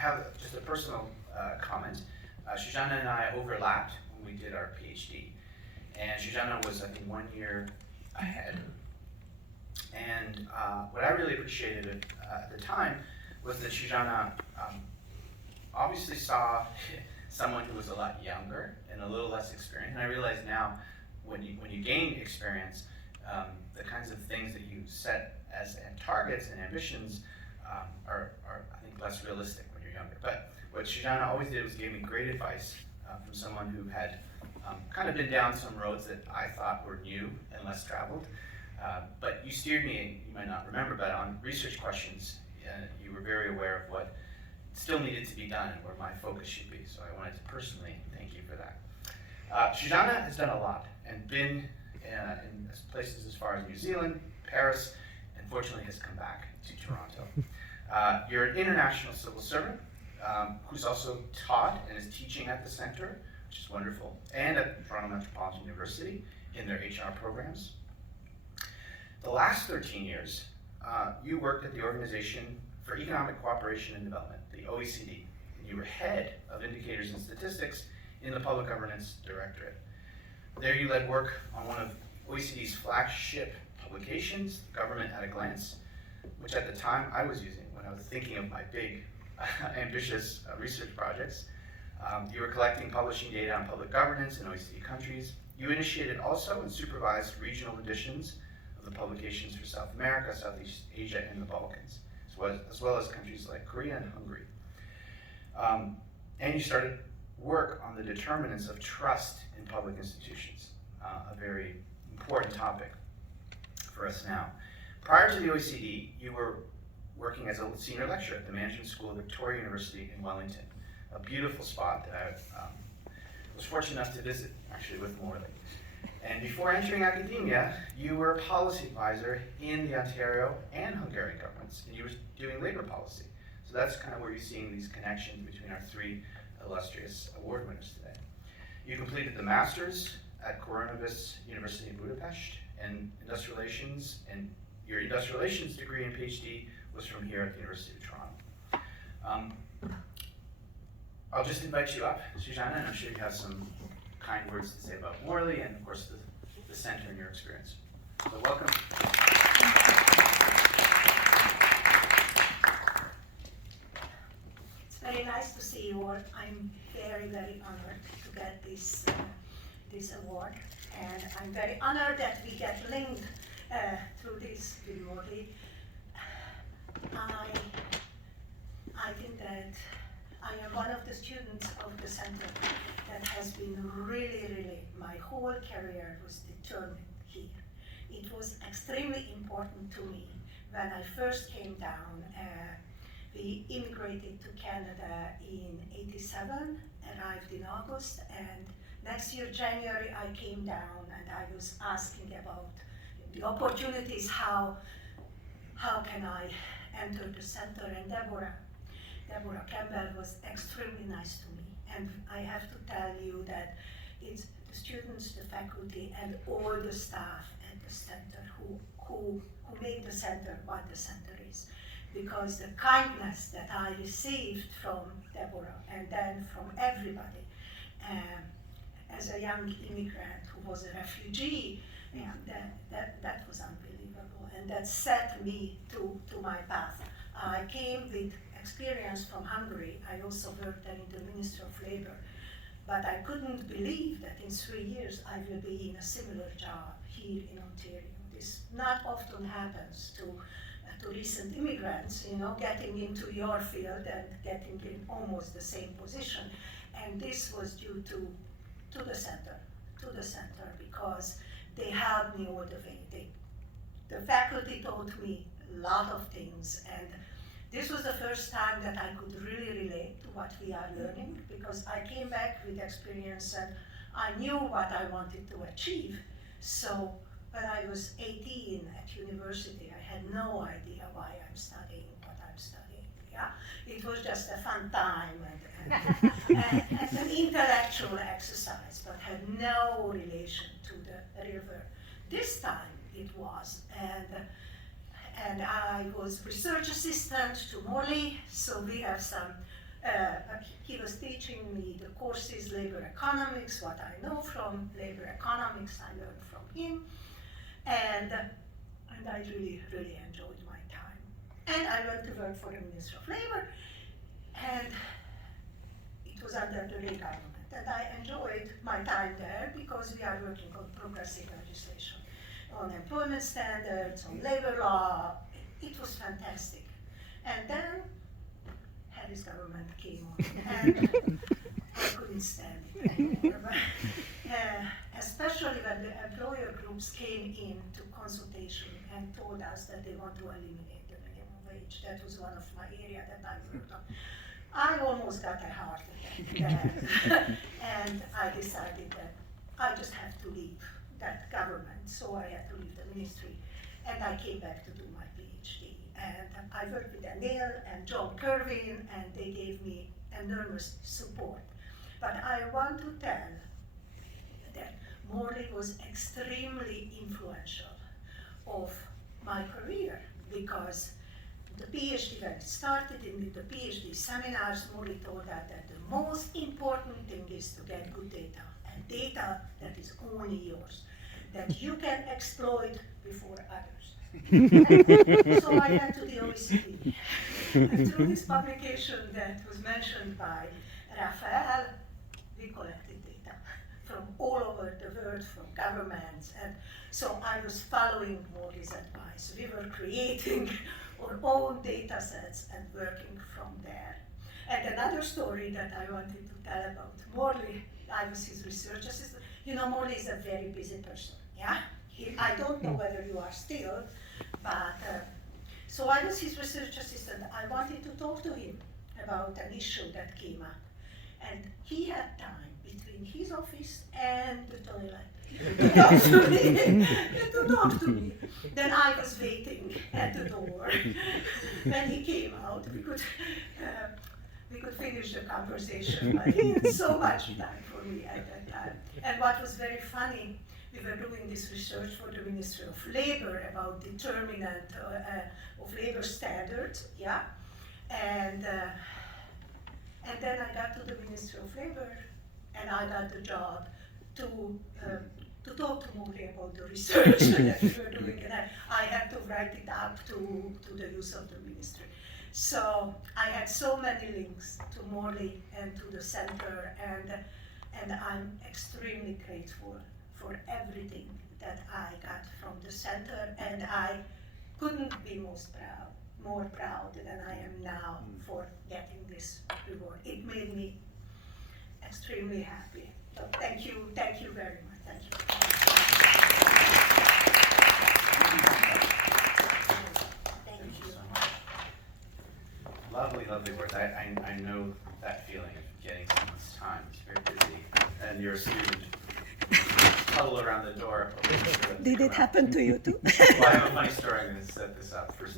have just a personal comment. Zsuzsanna and I overlapped when we did our PhD. And Zsuzsanna was, I think, 1 year ahead. And what I really appreciated at the time was that Zsuzsanna obviously saw someone who was a lot younger and a little less experienced. And I realize now, when you gain experience, the kinds of things that you set as targets and ambitions are, I think, less realistic when you're younger. But what Zsuzsanna always did was give me great advice from someone who had kind of been down some roads that I thought were new and less traveled. But you steered me, you might not remember, but on research questions, you were very aware of what still needed to be done and where my focus should be. So I wanted to personally thank you for that. Zsuzsanna has done a lot and been in places as far as New Zealand, Paris, and fortunately has come back to Toronto. You're an international civil servant who's also taught and is teaching at the center, which is wonderful, and at Toronto Metropolitan University in their HR programs. The last 13 years, you worked at the Organization for Economic Cooperation and Development, the OECD, and you were head of indicators and statistics in the Public Governance Directorate. There you led work on one of OECD's flagship publications, Government at a Glance, which at the time I was using when I was thinking of my big, ambitious research projects. You were collecting publishing data on public governance in OECD countries. You initiated also and supervised regional editions of the publications for South America, Southeast Asia, and the Balkans, as well as countries like Korea and Hungary. And you started work on the determinants of trust in public institutions, a very important topic for us now. Prior to the OECD, you were working as a senior lecturer at the Management School of Victoria University in Wellington, a beautiful spot that I was fortunate enough to visit, actually, with Morley. And before entering academia, you were a policy advisor in the Ontario and Hungarian governments, and you were doing labor policy. So that's kind of where you're seeing these connections between our three illustrious award winners today. You completed the master's at Coronavirus University in Budapest and industrial relations, and your industrial relations degree and PhD was from here at the University of Toronto. I'll just invite you up, Zsuzsanna, and I'm sure you have some kind words to say about Morley and, of course, the center and your experience. So welcome. It's very nice to see you all. I'm very, very honored to get this award, and I'm very honored that we get linked through this with Morley. I think that I am one of the students of the center that has been really, my whole career was determined here. It was extremely important to me when I first came down. We immigrated to Canada in '87, arrived in August, and next year, January, I came down and I was asking about the opportunities, how can I enter the center, and Deborah Campbell was extremely nice to me. And I have to tell you that it's the students, the faculty, and all the staff at the center who make the center what the center is. Because the kindness that I received from Deborah and then from everybody, as a young immigrant who was a refugee, that was unbelievable, and that set me to my path. I came with experience from Hungary. I also worked there in the Ministry of Labor, but I couldn't believe that in 3 years I will be in a similar job here in Ontario. This not often happens to recent immigrants, getting into your field and getting in almost the same position. And this was due to the center, because they helped me all the way. The faculty taught me a lot of things, and this was the first time that I could really relate to what we are learning, because I came back with experience and I knew what I wanted to achieve. So when I was 18 at university, I had no idea why I'm studying what I'm studying. Yeah, it was just a fun time and an intellectual exercise, but had no relation to the river. This time it was, and I was research assistant to Morley, so we have some he was teaching me the courses, labor economics, what I know from labor economics, I learned from him, and I really, really enjoyed my time. And I went to work for the Ministry of Labor, and it was under the Ray government, and I enjoyed my time there because we are working on progressive legislation, on employment standards, on labor law. It was fantastic. And then Harris government came on, and I couldn't stand it anymore. Especially when the employer groups came into consultation and told us that they want to eliminate the minimum wage. That was one of my area that I worked on. I almost got a heart attack there. And I decided that I just have to leave that government, so I had to leave the ministry. And I came back to do my PhD. And I worked with Anil and John Kerwin, and they gave me enormous support. But I want to tell that Morley was extremely influential of my career, because the PhD, when it started in the PhD seminars, Morley told us that the most important thing is to get good data, and data that is only yours, that you can exploit before others. So I went to the OECD, and through this publication that was mentioned by Raphael, we collected data from all over the world, from governments, and so I was following Morley's advice. We were creating our own data sets and working from there. And another story that I wanted to tell about Morley, I was his research assistant. You know, Morley is a very busy person, yeah? I don't know whether you are still, but so I was his research assistant. I wanted to talk to him about an issue that came up. And he had time between his office and the toilet to talk to me. Then I was waiting at the door. When he came out, we could finish the conversation, but he had so much time for me at that time. And what was very funny, we were doing this research for the Ministry of Labor about determinant of labor standards, yeah? And then I got to the Ministry of Labor, and I got the job to talk to Morley about the research that we were doing, and I had to write it up to the use of the ministry. So I had so many links to Morley and to the center, and I'm extremely grateful for everything that I got from the center, and I couldn't be more proud than I am now for getting this reward. It made me extremely happy. So thank you very much. Thank you. Thank you so much. Lovely, lovely words. I know that feeling of getting someone's time. It's very busy. And you're a student. Huddle around the door. Did it happen to you too? Well, I have a funny story. I'm going to set this up. First